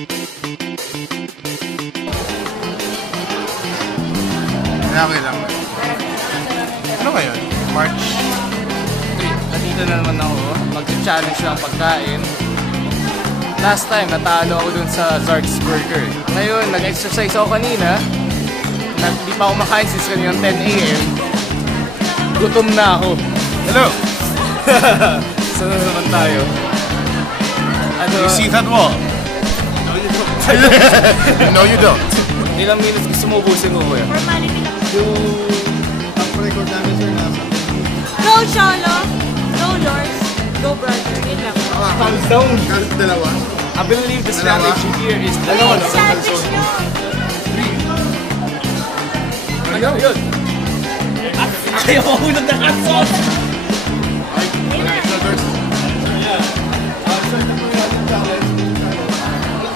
Okay lang. Ano ngayon? March? Nandito na naman ako. Mag-challenge ng pagkain. Last time, natalo ako dun sa Zark's Burger. Ngayon, nag-exercise ako kanina. Hindi pa ako makain since kanina 10 AM. Gutom na ako. Hello! Saan na naman tayo? Ano? You see that wall? No, you don't. No, you don't. Ilang minutes gusto mo ubusin ko, kuya? Formality lang. Ang record namin, sir, nasa. Go, Sholo! Go, Lors! Go, brother! Yun lang. Thumbs down! Dalawa? I believe the strategy here is dalawa lang. Sandwich nyo! Ano yun? Ayaw ako nagdakasot!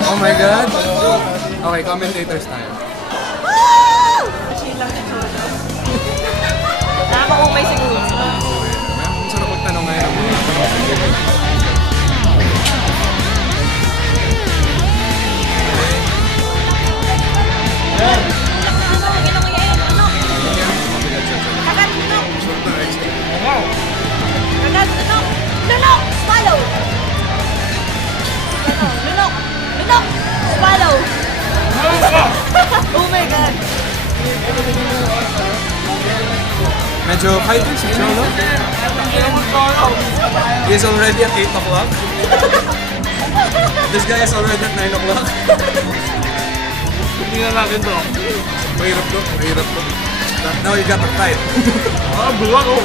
Oh my God! Okay, commentators tayo. Woo! Chill lang yung Sholo. Nakaka-umay siguro. Kung saan ako tanong ngayon ang mga Oh my God! medyo fighting si Cholo. He is already at 8 o'clock. This guy is already at 9 o'clock. Hindi na natin to. Mahirap to, mahirap to. Now you got the fight. Ah, buwag ko.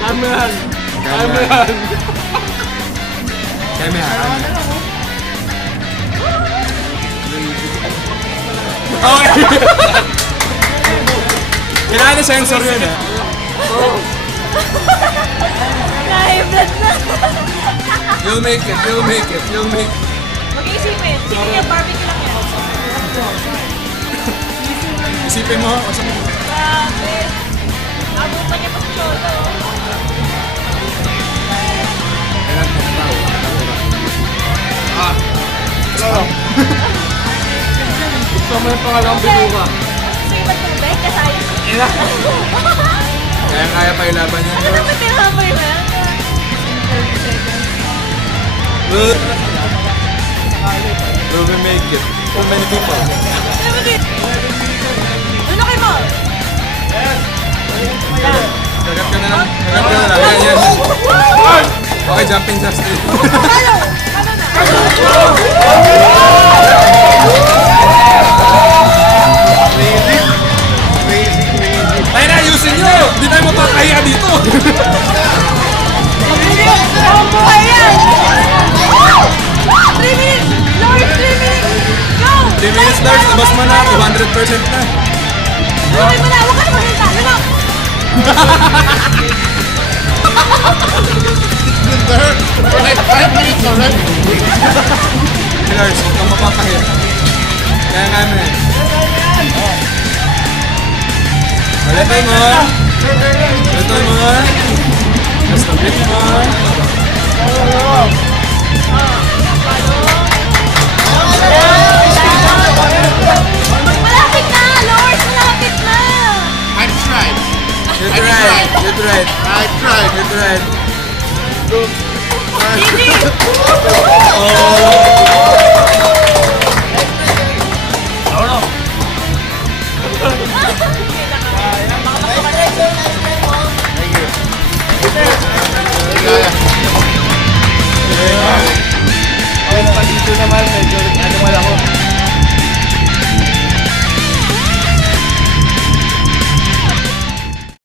Kamehan. Kamehan. Kamehan. Okay. Kailangan na sensor yun eh. Nahiblat na! You'll make it, you'll make it, you'll make it. Mag-iisipin. Sige niya, barbecue lang yan. Isipin mo, o saan mo? Grabe. Abo pa niya pa sa Cholo. Gusto mo yung pangalawang binuka. Gusto yung magtubig? Kasayang. Ina! Kaya pa yung laban niya. Ano ba tinahamay mo yan? 30 seconds. Will we make it? So many people. Ano kayo mo? Kagat ka na lang. Kagat ka na lang. Yan, yan. Okay, jumping jacks. Ano? Ano na? Tayo na, ayusin nyo! Hindi tayo mapakahiya dito! Ang buhay yan! 3 minutes! Lord, 3 minutes! Go! 3 minutes, Lars. Labas mo na. 200% na. Okay mo na! Huwag ka na magsalita! Lunok! Okay, 5 minutes already. Lars, huwag kang mapakahiya. Kaya nga na. Ulitin mo. Ulitin mo. Mas nabit mo.